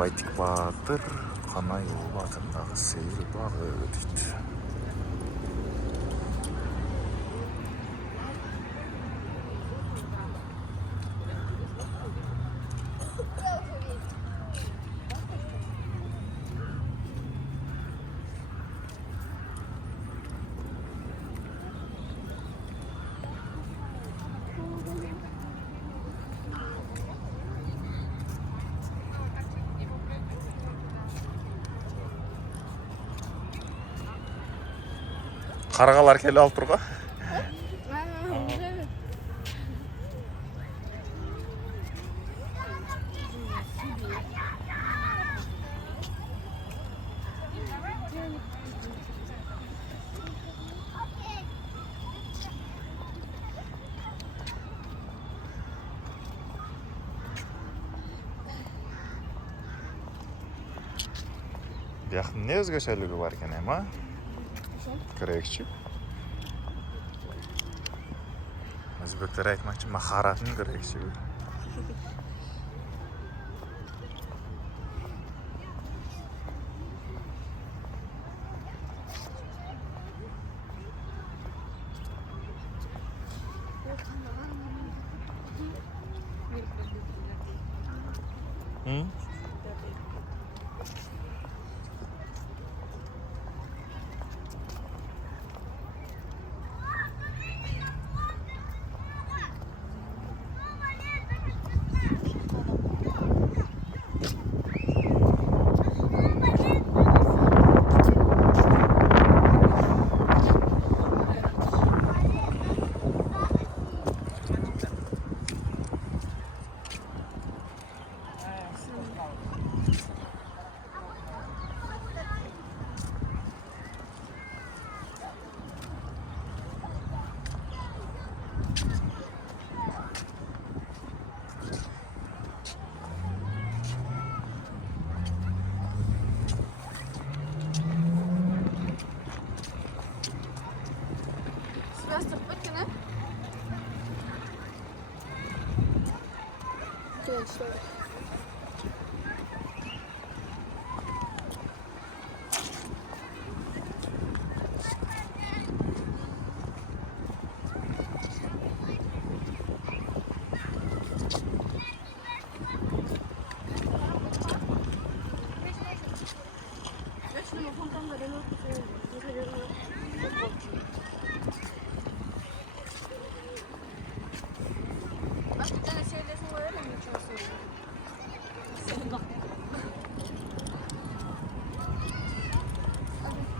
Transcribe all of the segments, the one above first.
Байтик Батыр Қанайұлы атындағы сейір бағы дейді. Қарғалар келіп алып тұрға. Яқтың не өзгешелігі бар екен, ема? Көрейікші. Өзбектер айтмақшы, махаратын көрейікші.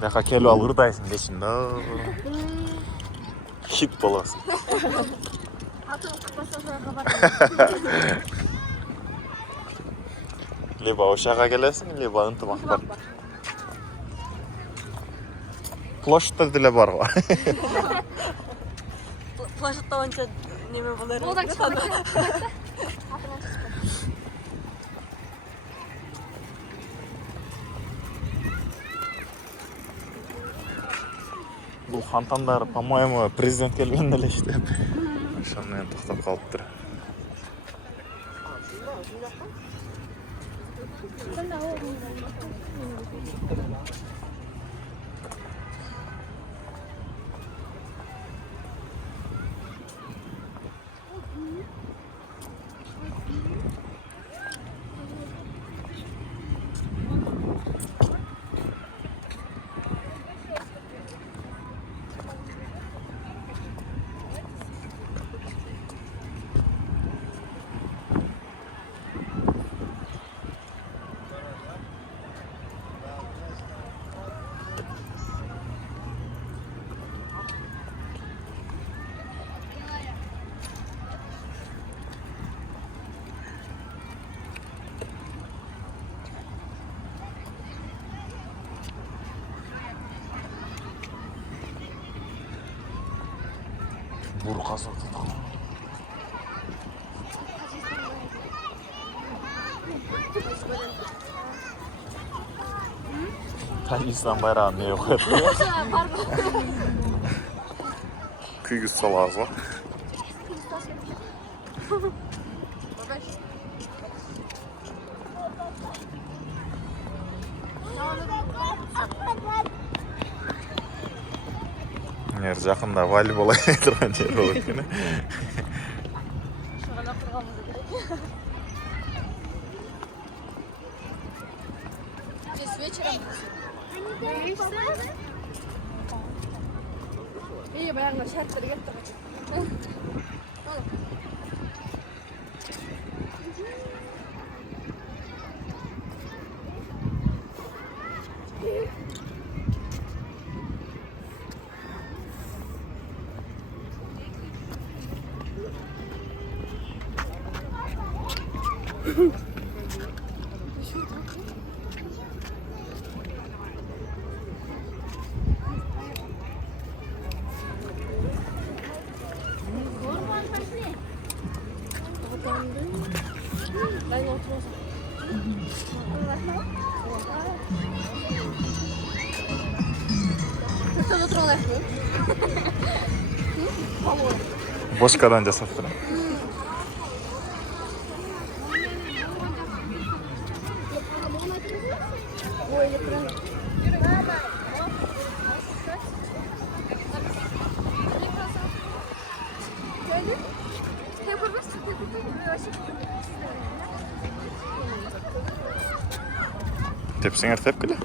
Яқа келу алғырдайсың дейсің, хит боласың. Атын қыпаса жойға бармын. Либо ошаға келесің, либо ынтымақ бар. Площадьта деле бар ғой. Площадьта онша неме болар. Одан шығады. Бұл хантандар, по-моему, президент келген әлі ішті. Шамнен тоқтап қалып тұр. Бурқа сатып. Тәжікстан байрағын не оқиды? Күйгіз салағыз ба? Міне жақында волейбол ойнай тұрған жер ол екен. Шуғана құрғанымыз керек. Здесь вечером. И баягы шарттар кетти. Кто тут ролик? Бошкадан жасап тұрам. Ой, я прям. Тепсеңер тепкілі.